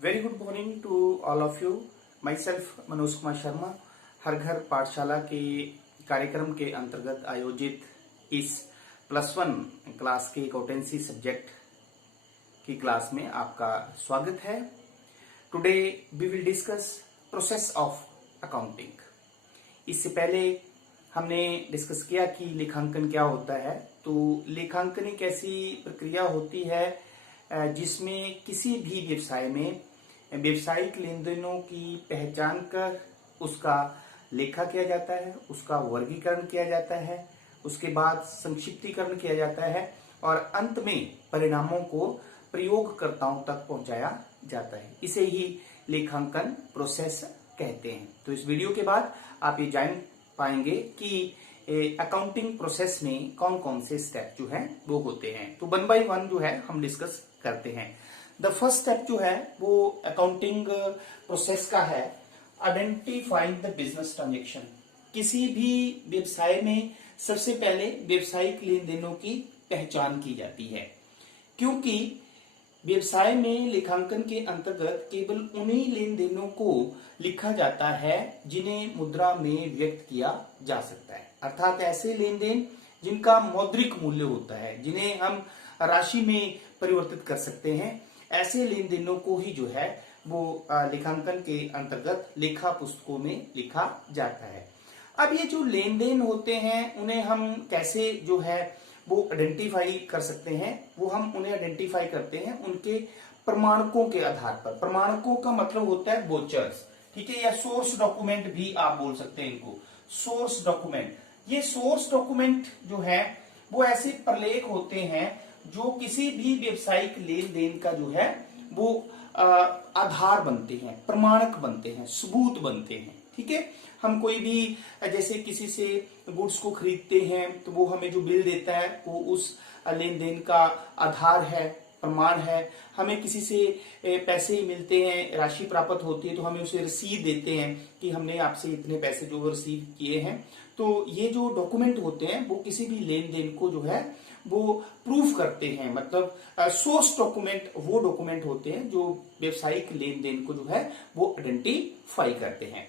Very good morning to all of you. Myself Manoj Kumar Sharma. हर घर पाठशाला के कार्यक्रम के अंतर्गत आयोजित इस +1 क्लास के अकाउंटेंसी सब्जेक्ट की क्लास में आपका स्वागत है। Today we will discuss process of accounting. इससे पहले हमने डिस्कस किया कि लेखांकन क्या होता है। तो लेखांकन एक ऐसी प्रक्रिया होती है जिसमें किसी भी व्यवसाय में व्यवसायिक लेन देनों की पहचान कर उसका लेखा किया जाता है, उसका वर्गीकरण किया जाता है, उसके बाद संक्षिप्तीकरण किया जाता है और अंत में परिणामों को प्रयोगकर्ताओं तक पहुंचाया जाता है। इसे ही लेखांकन प्रोसेस कहते हैं। तो इस वीडियो के बाद आप ये जान पाएंगे कि अकाउंटिंग प्रोसेस में कौन कौन से स्टेप जो है वो होते हैं। तो 1 बाय 1 जो है हम डिस्कस करते हैं। द फर्स्ट स्टेप जो है वो अकाउंटिंग प्रोसेस का है, आइडेंटिफाइंग द बिजनेस ट्रांजेक्शन। किसी भी व्यवसाय में सबसे पहले व्यवसायिक लेन देनों की पहचान की जाती है, क्योंकि व्यवसाय में लेखांकन के अंतर्गत केवल उन्हीं लेन देनों को लिखा जाता है जिन्हें मुद्रा में व्यक्त किया जा सकता है। अर्थात ऐसे लेन देन जिनका मौद्रिक मूल्य होता है, जिन्हें हम राशि में परिवर्तित कर सकते हैं, ऐसे लेन देनों को ही जो है वो लेखांकन के अंतर्गत लेखा पुस्तकों में लिखा जाता है। अब ये जो लेन देन होते हैं उन्हें हम कैसे जो है वो आइडेंटिफाई कर सकते हैं, वो हम उन्हें आइडेंटिफाई करते हैं उनके प्रमाणकों के आधार पर। प्रमाणकों का मतलब होता है वोचर्स, ठीक है, या सोर्स डॉक्यूमेंट भी आप बोल सकते हैं इनको, सोर्स डॉक्यूमेंट। ये सोर्स डॉक्यूमेंट जो है वो ऐसे प्रलेख होते हैं जो किसी भी व्यवसायिक लेन देन का जो है वो आधार बनते हैं, प्रमाणक बनते हैं, सबूत बनते हैं। ठीक है, हम कोई भी जैसे किसी से गुड्स को खरीदते हैं तो वो हमें जो बिल देता है वो उस लेन देन का आधार है, प्रमाण है। हमें किसी से पैसे मिलते हैं, राशि प्राप्त होती है तो हमें उसे रसीद देते हैं कि हमने आपसे इतने पैसे जो रिसीव किए हैं। तो ये जो डॉक्यूमेंट होते हैं वो किसी भी लेन देन को जो है वो प्रूफ करते हैं। मतलब सोर्स डॉक्यूमेंट वो डॉक्यूमेंट होते हैं जो व्यवसायिक लेन देन को जो है वो आइडेंटिफाई करते हैं।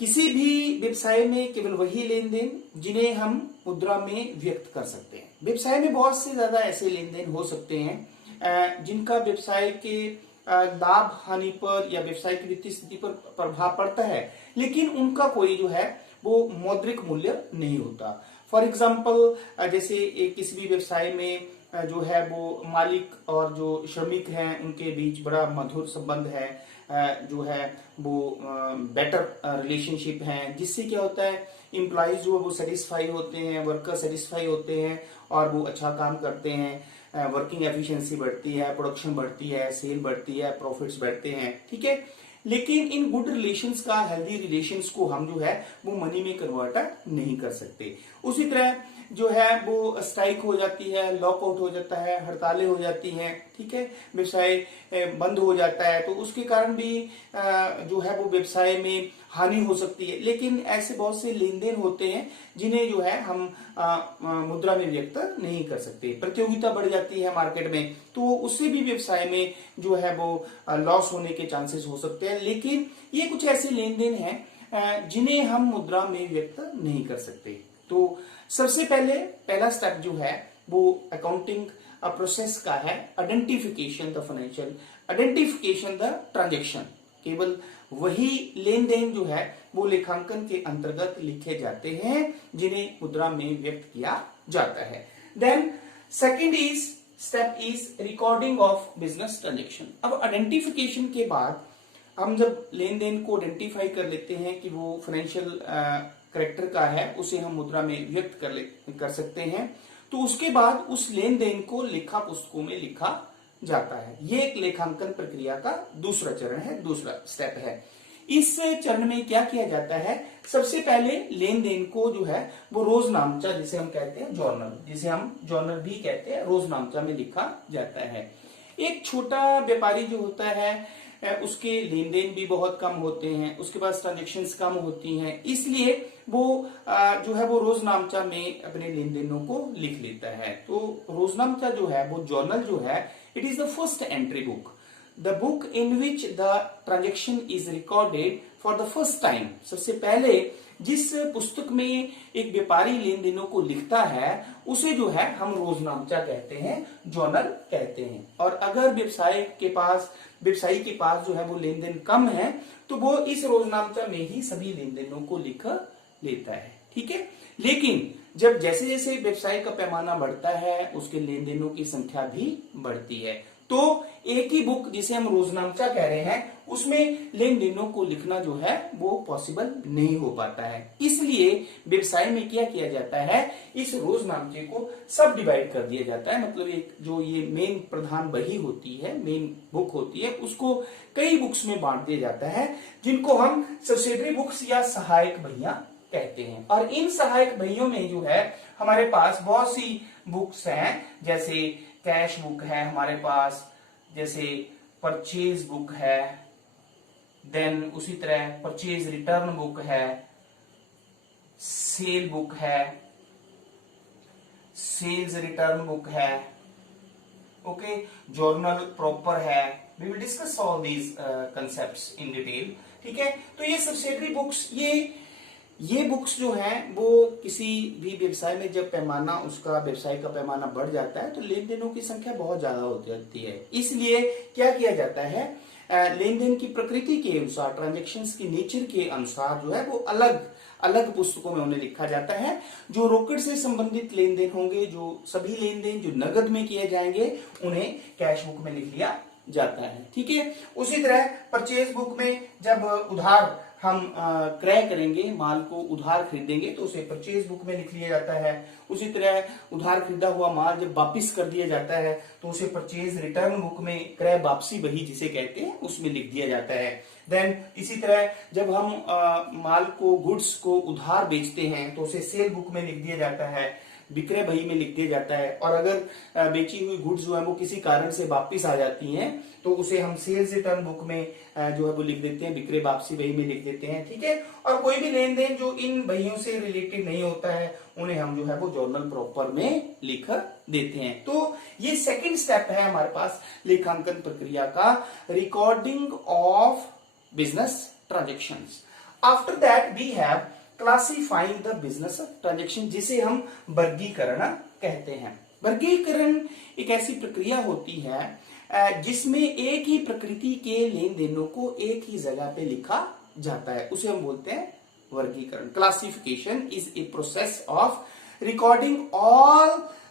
किसी भी व्यवसाय में केवल वही लेन देन जिन्हें हम मुद्रा में व्यक्त कर सकते हैं। व्यवसाय में बहुत से ज्यादा ऐसे लेन देन हो सकते हैं जिनका व्यवसाय के लाभ हानि पर या व्यवसाय की वित्तीय स्थिति पर प्रभाव पड़ता है, लेकिन उनका कोई जो है वो मौद्रिक मूल्य नहीं होता। फॉर एग्जाम्पल जैसे किसी भी व्यवसाय में जो है वो मालिक और जो श्रमिक हैं उनके बीच बड़ा मधुर संबंध है, जो है वो बेटर रिलेशनशिप है, जिससे क्या होता है एम्प्लॉइज जो वो सेटिस्फाई होते हैं, वर्कर सेटिस्फाई होते हैं और वो अच्छा काम करते हैं, वर्किंग एफिशिएंसी बढ़ती है, प्रोडक्शन बढ़ती है, सेल बढ़ती है, प्रॉफिट्स बढ़ते हैं। ठीक है, लेकिन इन गुड रिलेशंस का, हेल्दी रिलेशंस को हम जो है वो मनी में कन्वर्ट नहीं कर सकते। उसी तरह जो है वो स्ट्राइक हो जाती है, लॉकआउट हो जाता है, हड़तालें हो जाती हैं, ठीक है, व्यवसाय बंद हो जाता है, तो उसके कारण भी जो है वो व्यवसाय में हानि हो सकती है। लेकिन ऐसे बहुत से लेन देन होते हैं जिन्हें जो है हम मुद्रा में व्यक्त नहीं कर सकते। प्रतियोगिता बढ़ जाती है मार्केट में तो उससे भी व्यवसाय में जो है वो लॉस होने के चांसेस हो सकते हैं। लेकिन ये कुछ ऐसे लेन देन हैं जिन्हें हम मुद्रा में व्यक्त नहीं कर सकते। तो सबसे पहला स्टेप जो है वो अकाउंटिंग प्रोसेस का है, identification the financial, identification the transaction. केवल वही लेन देन जो है वो लेखांकन के अंतर्गत लिखे जाते हैं जिन्हें मुद्रा में व्यक्त किया जाता है। Then second step is recording of business transaction. अब आइडेंटिफिकेशन के बाद हम जब लेन देन को आइडेंटिफाई कर लेते हैं कि वो फाइनेंशियल करेक्टर का है, उसे हम मुद्रा में व्यक्त कर सकते हैं, तो उसके बाद उस लेन देन को लेखा पुस्तकों में लिखा जाता है। ये एक लेखांकन प्रक्रिया का दूसरा चरण है, दूसरा स्टेप है। इस चरण में क्या किया जाता है, सबसे पहले लेन देन को जो है वो रोजनामचा, जिसे हम कहते हैं जर्नल, जिसे हम जर्नल भी कहते हैं, रोजनामचा में लिखा जाता है। एक छोटा व्यापारी जो होता है उसके लेन देन भी बहुत कम होते हैं, उसके पास ट्रांजेक्शन्स कम होती हैं, इसलिए वो जो है वो रोजनामचा में अपने लेन देनों को लिख लेता है। तो रोजनामचा जो है वो जर्नल जो है it is the first entry book. The book in which the transaction is recorded for the first time. सबसे पहले जिस पुस्तक में एक व्यापारी लेन देनों को लिखता है उसे जो है हम रोजनामचा कहते हैं, जर्नल कहते हैं। और अगर व्यवसायी के पास जो है वो लेन देन कम है तो वो इस रोजनामचा में ही सभी लेन देनों को लिख लेता है, ठीक है। लेकिन जब जैसे जैसे व्यवसाय का पैमाना बढ़ता है उसके लेन देनों की संख्या भी बढ़ती है, तो एक ही बुक जिसे हम रोजनामचा कह रहे हैं उसमें लेन देनों को लिखना जो है वो पॉसिबल नहीं हो पाता है। इसलिए व्यवसाय में क्या किया जाता है, इस रोजनामचे को सब डिवाइड कर दिया जाता है। मतलब एक जो ये मेन प्रधान बही होती है, मेन बुक होती है, उसको कई बुक्स में बांट दिया जाता है जिनको हम सब्सिडरी बुक्स या सहायक बहियां कहते हैं। और इन सहायक बहियों में जो है हमारे पास बहुत सी बुक्स हैं, जैसे कैश बुक है हमारे पास, जैसे परचेज बुक है, देन उसी तरह परचेज रिटर्न बुक है, सेल बुक है, सेल्स रिटर्न बुक है, ओके, जर्नल प्रॉपर है। We will discuss all these concepts in detail, ठीक है। तो ये सब्सिडरी बुक्स, ये बुक्स जो हैं वो किसी भी व्यवसाय में जब पैमाना, उसका व्यवसाय का पैमाना बढ़ जाता है तो लेन देनों की संख्या बहुत ज्यादा होती जाती है। इसलिए क्या किया जाता है, लेन देन की प्रकृति के अनुसार, ट्रांजेक्शन्स की नेचर के अनुसार जो है वो अलग अलग पुस्तकों में उन्हें लिखा जाता है। जो रोकड़ से संबंधित लेन देन होंगे, जो सभी लेन देन जो नगद में किए जाएंगे, उन्हें कैश बुक में लिख लिया जाता है, ठीक है। उसी तरह परचेज बुक में जब उधार हम क्रय करेंगे, माल को उधार खरीदेंगे तो उसे परचेज बुक में लिख लिया जाता है। उसी तरह उधार खरीदा हुआ माल जब वापिस कर दिया जाता है तो उसे परचेज रिटर्न बुक में, क्रय वापसी बही जिसे कहते हैं, उसमें लिख दिया जाता है। देन इसी तरह जब हम माल को, गुड्स को उधार बेचते हैं तो उसे सेल बुक में लिख दिया जाता है, विक्रय बही में लिख दिया जाता है। और अगर बेची हुई गुड्स जो है वो किसी कारण से वापस आ जाती हैं तो उसे हम सेल्स रिटर्न बुक में जो है वो लिख देते हैं, विक्रय वापसी बही में लिख देते हैं, ठीक है। और कोई भी लेन देन जो इन बहियों से रिलेटेड नहीं होता है उन्हें हम जो है वो जर्नल प्रॉपर में लिख देते हैं। तो ये सेकंड स्टेप है हमारे पास लेखांकन प्रक्रिया का, recording of business transactions. After that we have classifying the business transaction, जिसे हम वर्गीकरण कहते हैं। वर्गीकरण एक ऐसी प्रक्रिया होती है जिसमें एक ही प्रकृति के लेन देनों को एक ही जगह पे लिखा जाता है, उसे हम बोलते हैं वर्गीकरण। Classification is a process of recording all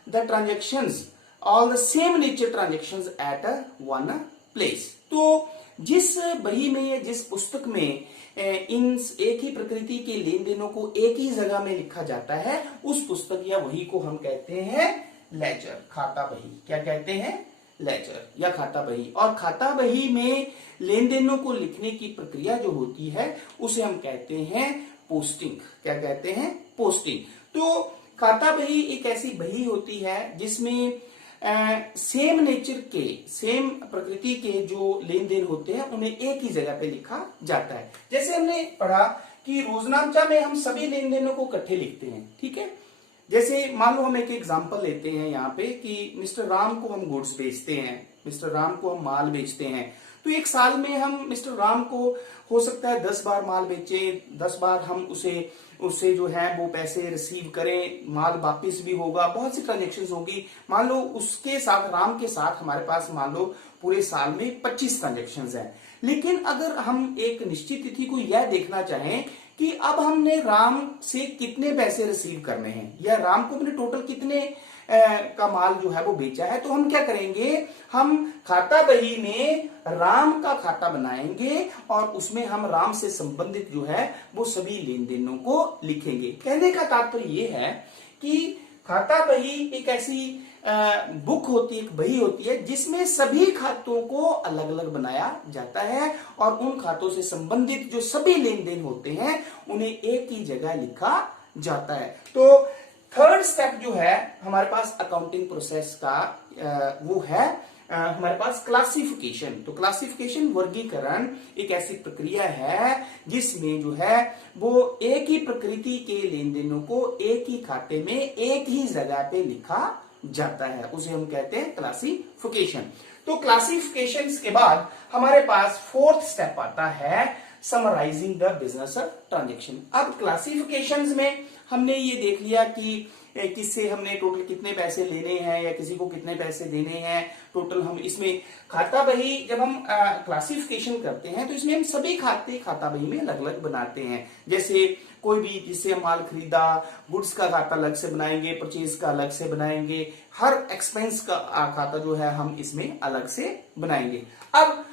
the transactions, all the same nature transactions at one place. तो जिस बही में या जिस पुस्तक में इन एक ही प्रकृति के लेन देनों को एक ही जगह में लिखा जाता है, उस पुस्तक या वही को हम कहते हैं लेजर, खाता बही। क्या कहते हैं, लेजर या खाता बही। और खाता बही में लेन देनों को लिखने की प्रक्रिया जो होती है उसे हम कहते हैं पोस्टिंग। क्या कहते हैं, पोस्टिंग। तो खाता बही एक ऐसी बही होती है जिसमें सेम नेचर के, सेम प्रकृति के जो लेन देन होते हैं उन्हें एक ही जगह पे लिखा जाता है। जैसे हमने पढ़ा कि रोजनामचा में हम सभी लेन देनों को इकट्ठे लिखते हैं, ठीक है। जैसे मान लो हम एक एग्जांपल लेते हैं यहाँ पे कि मिस्टर राम को हम गुड्स बेचते हैं, मिस्टर राम को हम माल बेचते हैं। तो एक साल में हम मिस्टर राम को हो सकता है 10 बार माल बेचे, 10 बार हम उससे जो है वो पैसे रिसीव करें, माल वापिस भी होगा, बहुत सी ट्रांजेक्शन्स होगी। मान लो उसके साथ, राम के साथ हमारे पास मान लो पूरे साल में 25 ट्रांजेक्शन्स हैं। लेकिन अगर हम एक निश्चित तिथि को यह देखना चाहें कि अब हमने राम से कितने पैसे रिसीव करने हैं या राम को हमने टोटल कितने का माल जो है वो बेचा है, तो हम क्या करेंगे, हम खाता बही में राम का खाता बनाएंगे और उसमें हम राम से संबंधित जो है वो सभी लेन देनों को लिखेंगे। कहने का तात्पर्य ये है कि खाता बही एक ऐसी बुक होती है, एक बही होती है जिसमें सभी खातों को अलग अलग बनाया जाता है और उन खातों से संबंधित जो सभी लेन देन होते हैं उन्हें एक ही जगह लिखा जाता है। तो थर्ड स्टेप जो है हमारे पास अकाउंटिंग प्रोसेस का वो है हमारे पास क्लासिफिकेशन। तो क्लासिफिकेशन, वर्गीकरण एक ऐसी प्रक्रिया है जिसमें जो है वो एक ही प्रकृति के लेन देनों को एक ही खाते में एक ही जगह पे लिखा जाता है, उसे हम कहते हैं क्लासिफिकेशन। तो क्लासिफिकेशंस के बाद हमारे पास फोर्थ स्टेप आता है समराइजिंग द बिजनेस ट्रांजेक्शन। अब क्लासिफिकेशंस में हमने ये देख लिया कि किससे हमने टोटल कितने पैसे लेने हैं या किसी को कितने पैसे देने हैं, टोटल हम इसमें खाता बही जब हम क्लासिफिकेशन करते हैं तो इसमें हम सभी खाते खाता बही में अलग अलग बनाते हैं। जैसे कोई भी जिससे हम माल खरीदा, गुड्स का खाता अलग से बनाएंगे, परचेज का अलग से बनाएंगे, हर एक्सपेंस का खाता जो है हम इसमें अलग से बनाएंगे। अब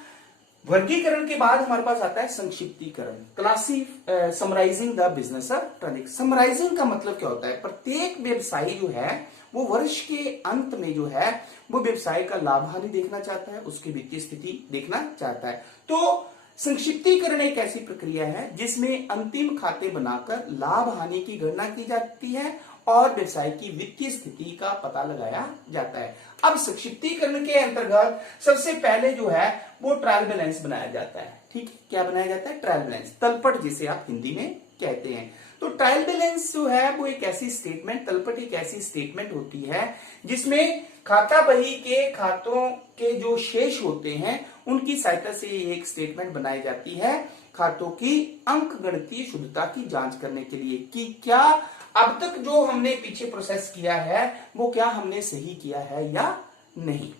वर्गीकरण के बाद हमारे पास आता है संक्षिप्तीकरण, summarizing the business transaction. Summarizing का मतलब क्या होता है, प्रत्येक व्यवसायी जो है वो वर्ष के अंत में जो है वो व्यवसाय का लाभ हानि देखना चाहता है, उसकी वित्तीय स्थिति देखना चाहता है। तो संक्षिप्तीकरण एक ऐसी प्रक्रिया है जिसमें अंतिम खाते बनाकर लाभ हानि की गणना की जाती है और व्यवसाय की वित्तीय स्थिति का पता लगाया जाता है। अब संक्षिप्तीकरण के अंतर्गत सबसे पहले जो है वो ट्रायल बैलेंस बनाया जाता है। ठीक है, क्या बनाया जाता है? ट्रायल बैलेंस, तलपट जिसे आप हिंदी में कहते हैं। तो ट्रायल बैलेंस जो है वो एक ऐसी स्टेटमेंट, तलपट एक ऐसी स्टेटमेंट होती है जिसमें खाता बही के खातों के जो शेष होते हैं उनकी सहायता से एक स्टेटमेंट बनाई जाती है खातों की अंक गणितीय शुद्धता की जांच करने के लिए कि क्या अब तक जो हमने पीछे प्रोसेस किया है वो क्या हमने सही किया है या नहीं।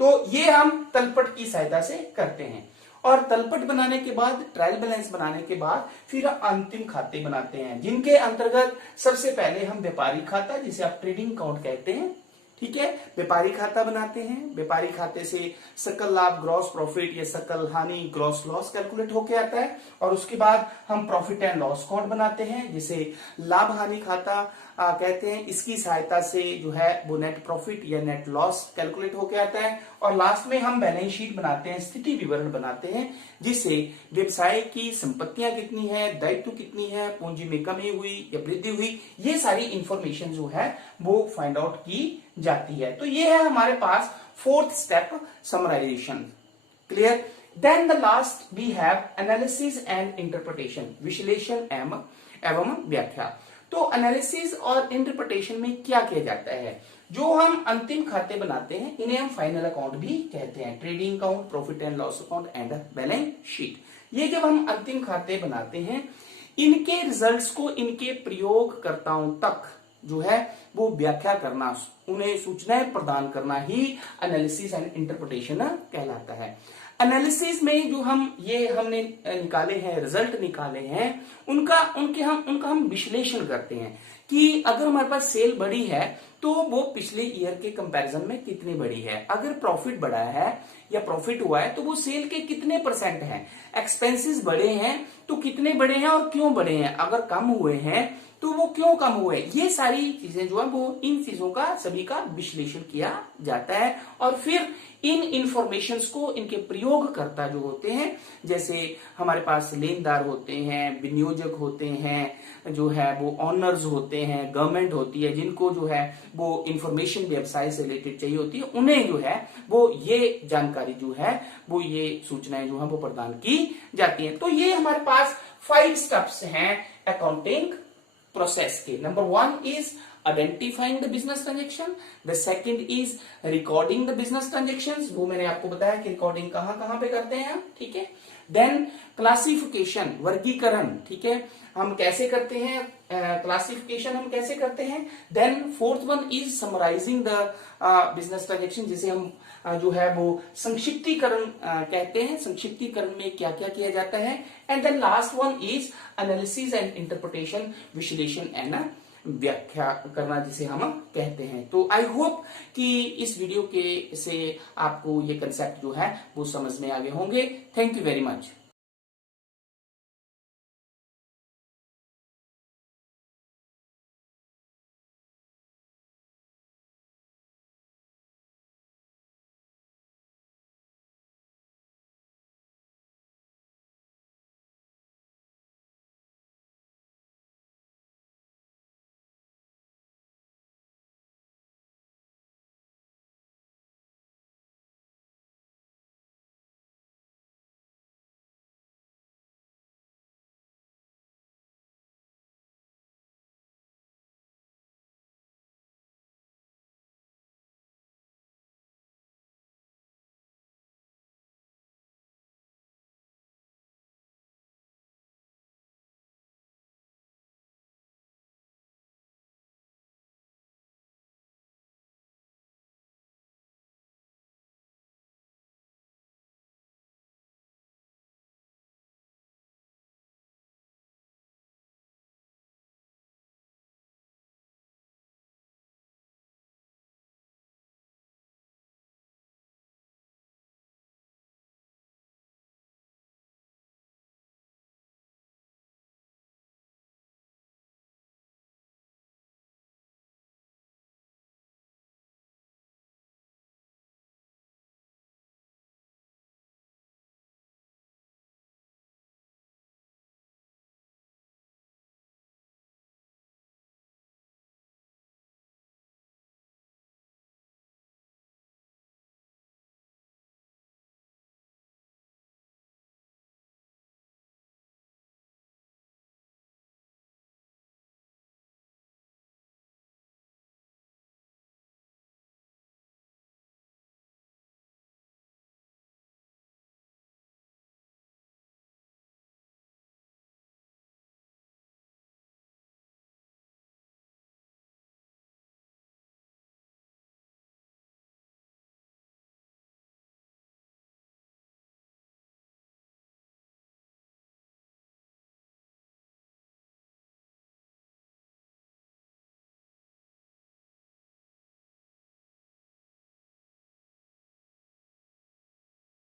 तो ये हम तलपट की सहायता से करते हैं और तलपट बनाने के बाद, ट्रायल बैलेंस बनाने के बाद फिर अंतिम खाते बनाते हैं जिनके अंतर्गत सबसे पहले हम व्यापारी खाता जिसे आप ट्रेडिंग अकाउंट कहते हैं, ठीक है, व्यापारी खाता बनाते हैं। व्यापारी खाते से सकल लाभ ग्रॉस प्रॉफिट या सकल हानि ग्रॉस लॉस कैलकुलेट होके आता है और उसके बाद हम प्रॉफिट एंड लॉस अकाउंट बनाते हैं जिसे लाभ हानि खाता कहते हैं। इसकी सहायता से जो है वो नेट प्रॉफिट या नेट लॉस कैलकुलेट होके आता है और लास्ट में हम बैलेंस शीट बनाते हैं, स्थिति विवरण बनाते हैं जिससे व्यवसाय की संपत्तियां कितनी है, दायित्व कितनी है, पूंजी में कमी हुई या वृद्धि हुई, ये सारी इंफॉर्मेशन जो है वो फाइंड आउट की जाती है। तो ये है हमारे पास fourth step summarization. Clear? Then the last we have analysis and interpretation, विश्लेषण एवं व्याख्या। तो एनालिसिस और इंटरप्रिटेशन में क्या किया जाता है? जो हम अंतिम खाते बनाते हैं इन्हें हम फाइनल अकाउंट भी कहते हैं, trading account, profit and loss account and balance sheet. ये जब हम अंतिम खाते बनाते हैं इनके रिजल्ट्स को इनके प्रयोगकर्ताओं तक जो है वो व्याख्या करना, उन्हें सूचनाएं प्रदान करना ही एनालिसिस एंड इंटरप्रिटेशन कहलाता है। एनालिसिस में जो हमने निकाले हैं, रिजल्ट निकाले हैं, उनका हम विश्लेषण करते हैं कि अगर हमारे पास सेल बढ़ी है तो वो पिछले ईयर के कंपैरिजन में कितनी बढ़ी है, अगर प्रॉफिट बढ़ा है या प्रॉफिट हुआ है तो वो सेल के कितने परसेंट हैं, एक्सपेंसेस बढ़े हैं तो कितने बढ़े हैं और क्यों बढ़े हैं, अगर कम हुए हैं तो वो क्यों कम हुए। ये सारी चीजें जो है वो इन चीजों का सभी का विश्लेषण किया जाता है और फिर इन इंफॉर्मेशंस को इनके प्रयोगकर्ता जो होते हैं, जैसे हमारे पास लेनदार होते हैं, विनियोजक होते हैं, जो है वो ऑनर्स होते हैं, गवर्नमेंट होती है, जिनको जो है वो इंफॉर्मेशन व्यवसाय से रिलेटेड चाहिए होती है, उन्हें जो है वो ये जानकारी जो है वो ये सूचनाएं जो है वो प्रदान की जाती हैं। तो ये हमारे पास 5 स्टेप्स हैं अकाउंटिंग प्रोसेस के। Number 1 is identifying the business transaction, the second is recording the business transactions, वो मैंने आपको बताया कि रिकॉर्डिंग कहां पे करते हैं हम, ठीक है। देन क्लासिफिकेशन, वर्गीकरण, ठीक है, हम कैसे करते हैं, क्लासिफिकेशन हम कैसे करते हैं। Then fourth one is summarising the business transaction, जिसे हम जो है वो संक्षिप्तीकरण कहते हैं, संक्षिप्तीकरण में क्या क्या किया जाता है। And then last one is analysis and interpretation, विश्लेषण एंड व्याख्या करना जिसे हम कहते हैं। तो आई होप कि इस वीडियो के से आपको ये कंसेप्ट जो है वो समझ में आ गए होंगे। Thank you very much.